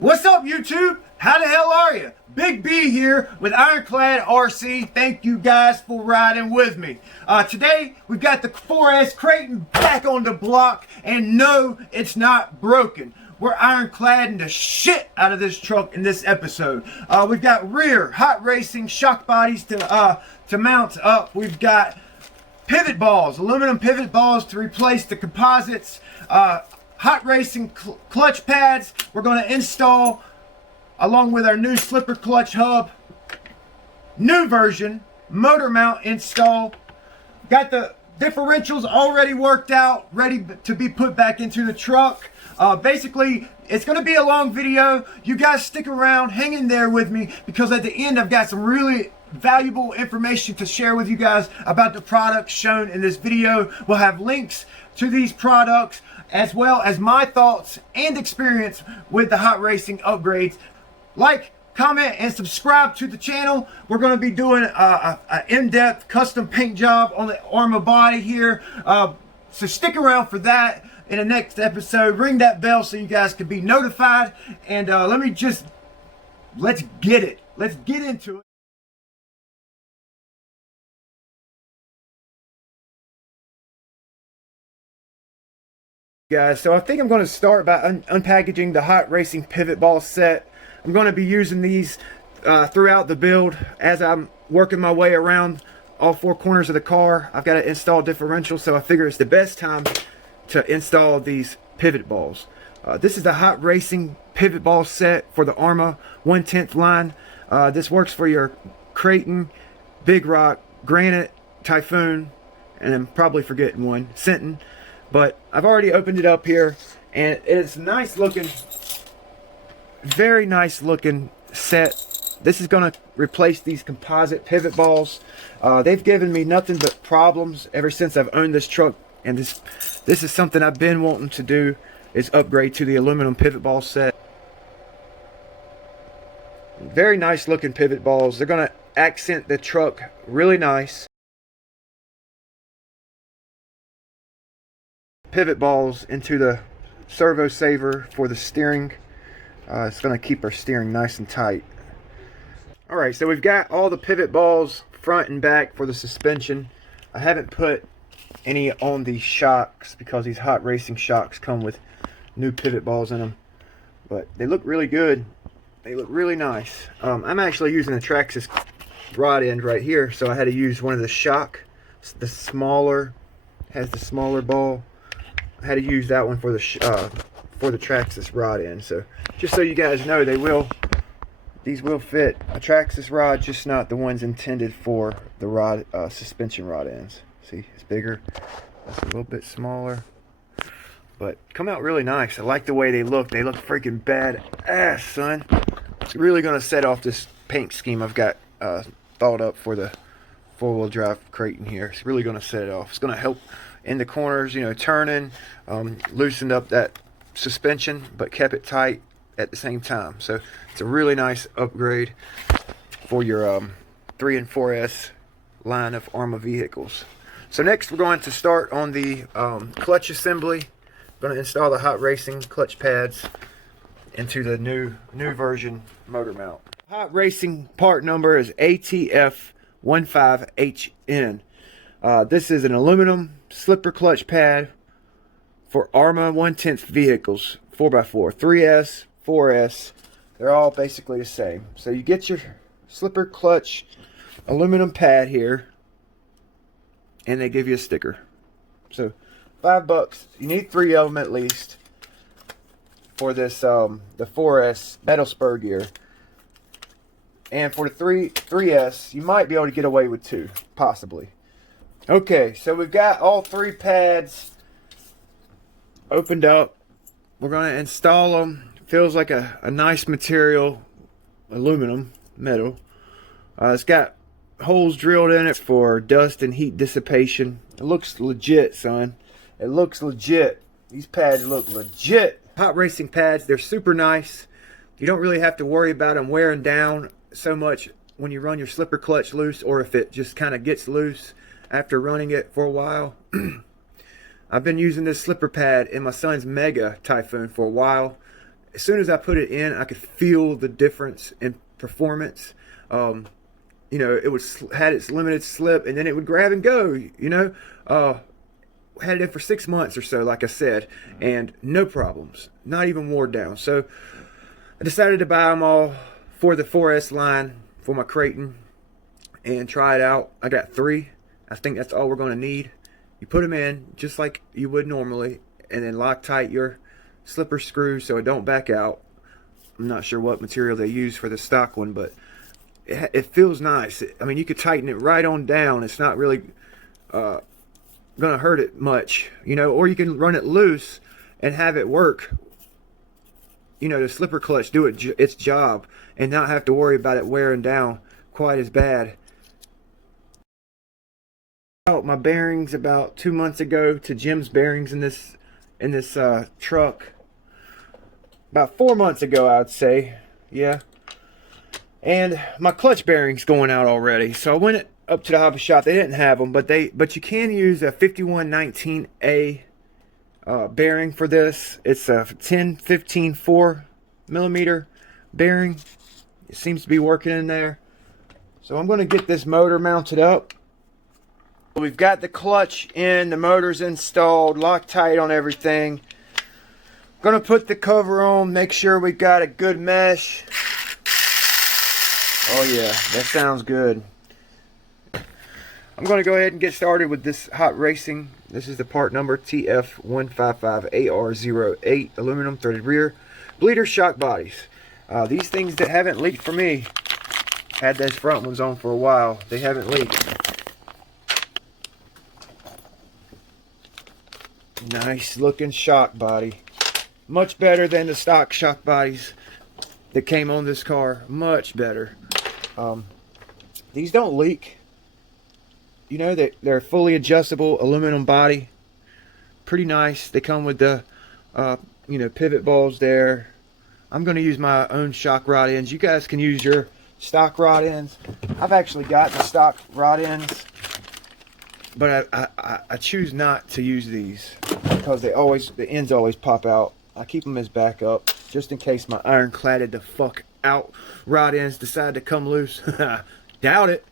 What's up, YouTube? How the hell are you? Big B here with Ironclad RC. Thank you guys for riding with me. Today, we've got the 4S Kraton back on the block, and no, it's not broken. We're ironcladding the shit out of this truck in this episode. We've got rear hot racing shock bodies to mount up. We've got pivot balls, aluminum pivot balls to replace the composites. Hot racing clutch pads we're going to install along with our new slipper clutch hub. New version motor mount install. Got the differentials already worked out, ready to be put back into the truck. Basically, it's going to be a long video. You guys stick around, hang in there with me, because at the end I've got some really valuable information to share with you guys about the products shown in this video. We'll have links to these products as well as my thoughts and experience with the hot racing upgrades. Like, comment, and subscribe to the channel. We're going to be doing an in-depth custom paint job on the Arrma body here. So stick around for that in the next episode. Ring that bell so you guys can be notified. And let's get it. Let's get into it. Guys, so I think I'm going to start by unpackaging the hot racing pivot ball set. I'm going to be using these throughout the build as I'm working my way around all four corners of the car. I've got to install differentials, so I figure it's the best time to install these pivot balls. This is the hot racing pivot ball set for the Arrma 1/10 line. This works for your Kraton, bigrock, granite, typhon, and I'm probably forgetting one, senton. But I've already opened it up here, and it's nice looking, very nice looking set. This is going to replace these composite pivot balls. They've given me nothing but problems ever since I've owned this truck, and this is something I've been wanting to do, is upgrade to the aluminum pivot ball set. Very nice looking pivot balls. They're going to accent the truck really nice. Pivot balls into the servo saver for the steering. It's going to keep our steering nice and tight. Alright, so we've got all the pivot balls front and back for the suspension. I haven't put any on the shocks because these hot racing shocks come with new pivot balls in them. But they look really good. They look really nice. I'm actually using a Traxxas rod end right here, so I had to use one of the shock. The smaller, has the smaller ball. I had to use that one for the Traxxas rod end. So just so you guys know, these will fit a Traxxas rod, just not the ones intended for the rod suspension rod ends. See, it's bigger. That's a little bit smaller, but come out really nice. I like the way they look. They look freaking badass, son. It's really gonna set off this paint scheme I've got thought up for the four-wheel drive Kraton here. It's really gonna set it off. It's gonna help in the corners, you know, turning, loosened up that suspension, but kept it tight at the same time. So it's a really nice upgrade for your 3 and 4S line of Arrma vehicles. So next we're going to start on the clutch assembly. Going to install the hot racing clutch pads into the new version motor mount. Hot racing part number is ATF15HN. This is an aluminum slipper clutch pad for Arrma 1/10 vehicles, 4x4, 3S, 4S. They're all basically the same. So you get your slipper clutch aluminum pad here, and they give you a sticker. So $5. You need 3 of them at least for this the 4S metal spur gear. And for the 3S, you might be able to get away with 2, possibly. Okay, so we've got all 3 pads opened up. We're going to install them. Feels like a nice material, aluminum, metal. It's got holes drilled in it for dust and heat dissipation. It looks legit, son. It looks legit. These pads look legit. Hot racing pads, they're super nice. You don't really have to worry about them wearing down so much when you run your slipper clutch loose, or if it just kind of gets loose after running it for a while. I've been using this slipper pad in my son's Mega Typhoon for a while, as soon as I put it in, I could feel the difference in performance. You know, it had its limited slip, and then it would grab and go. You know, had it in for 6 months or so, like I said, and no problems, not even wore down. So I decided to buy them all for the 4S line for my kraton and try it out. I got 3. I think that's all we're going to need. You put them in just like you would normally, and then lock tight your slipper screws so it don't back out. I'm not sure what material they use for the stock one, but it feels nice. I mean, you could tighten it right on down. It's not really gonna hurt it much, you know. Or you can run it loose and have it work, you know, the slipper clutch do its job and not have to worry about it wearing down quite as bad. My bearings about 2 months ago to Jim's bearings in this truck. About 4 months ago, I'd say. Yeah. And my clutch bearings going out already. So I went up to the hobby shop. They didn't have them, but you can use a 5119A bearing for this. It's a 10-15 4mm bearing. It seems to be working in there. So I'm going to get this motor mounted up. We've got the clutch in, the motor's installed, Loctite on everything. Gonna put the cover on, make sure we got a good mesh. Oh yeah, that sounds good. I'm gonna go ahead and get started with this hot racing. This is the part number TF155AR08 aluminum threaded rear bleeder shock bodies. These things that haven't leaked for me, had those front ones on for a while, they haven't leaked. Nice looking shock body. Much better than the stock shock bodies that came on this car. Much better. These don't leak. You know, they're fully adjustable aluminum body. Pretty nice. They come with the you know, pivot balls there. I'm going to use my own shock rod ends. You guys can use your stock rod ends. I've actually got the stock rod ends, but I choose not to use these because the ends always pop out. I keep them as backup just in case my ironcladded the fuck out rod ends decide to come loose. Doubt it.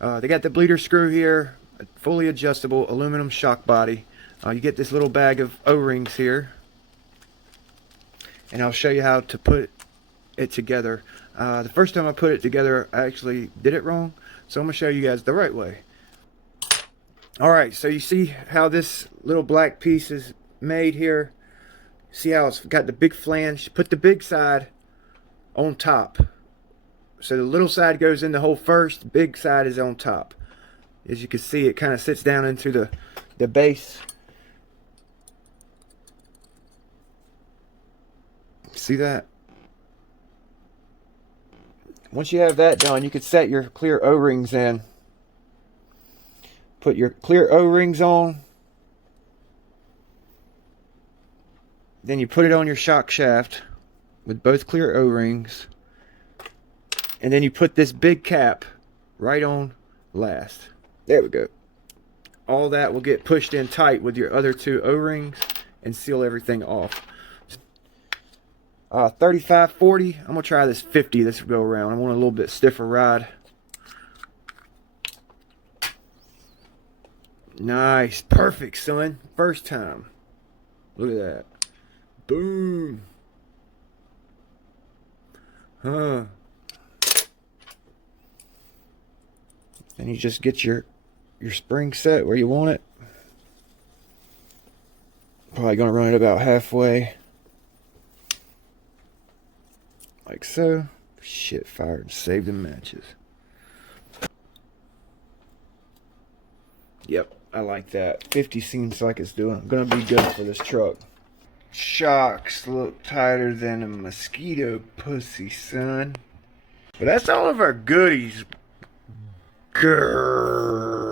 They got the bleeder screw here, a fully adjustable aluminum shock body. You get this little bag of O-rings here, and I'll show you how to put it together. The first time I put it together, I actually did it wrong, so I'm going to show you guys the right way. Alright, so you see how this little black piece is made here? See how it's got the big flange? Put the big side on top. So the little side goes in the hole first, the big side is on top. As you can see, it kind of sits down into the base. See that? Once you have that done, you can set your clear O-rings in. Put your clear O-rings on. Then you put it on your shock shaft with both clear O-rings. And then you put this big cap right on last. There we go. All that will get pushed in tight with your other two O-rings and seal everything off. 35, 40. I'm going to try this 50 this go around. I want a little bit stiffer ride. Nice. Perfect, son. First time. Look at that. Boom. Huh. Then you just get your spring set where you want it. Probably going to run it about halfway. Like so. Shit, fired and saved the matches. Yep, I like that. 50 seems like it's gonna be good for this truck. Shocks look tighter than a mosquito pussy, son. But that's all of our goodies. Grrr.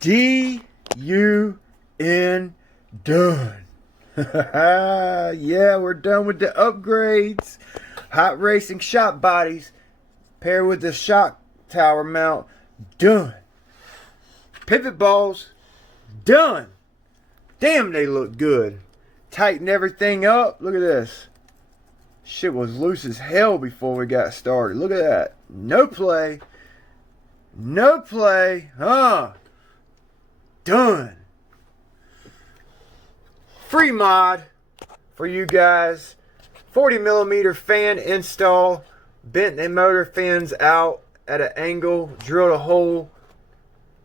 D-U-N done. Yeah, we're done with the upgrades. Hot racing shop bodies paired with the shock tower mount, done. Pivot balls, done. Damn, they look good. Tighten everything up. Look at this. Shit was loose as hell before we got started. Look at that. No play. No play. Huh. Done. Free mod for you guys. 40mm fan install. Bent the motor fins out at an angle. Drilled a hole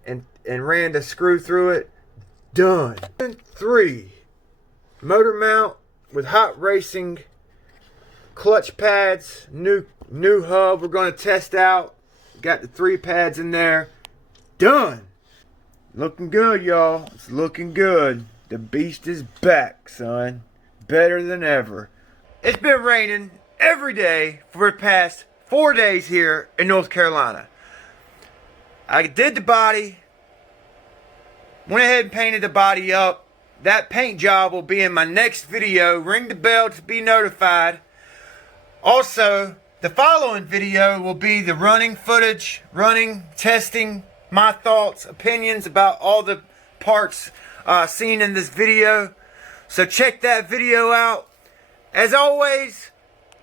and ran the screw through it. Done. 3. Motor mount with hot racing clutch pads. New hub we're going to test out. Got the 3 pads in there. Done. Looking good, y'all. It's looking good. The beast is back, son. Better than ever. It's been raining every day for the past 4 days here in North Carolina. I did the body. Went ahead and painted the body up. That paint job will be in my next video. Ring the bell to be notified. Also, the following video will be the running footage, testing, my thoughts, opinions about all the parts seen in this video. So check that video out. As always,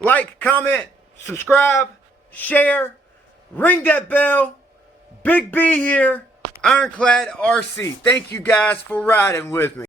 like, comment, subscribe, share, ring that bell. Big B here, Ironclad RC. Thank you guys for riding with me.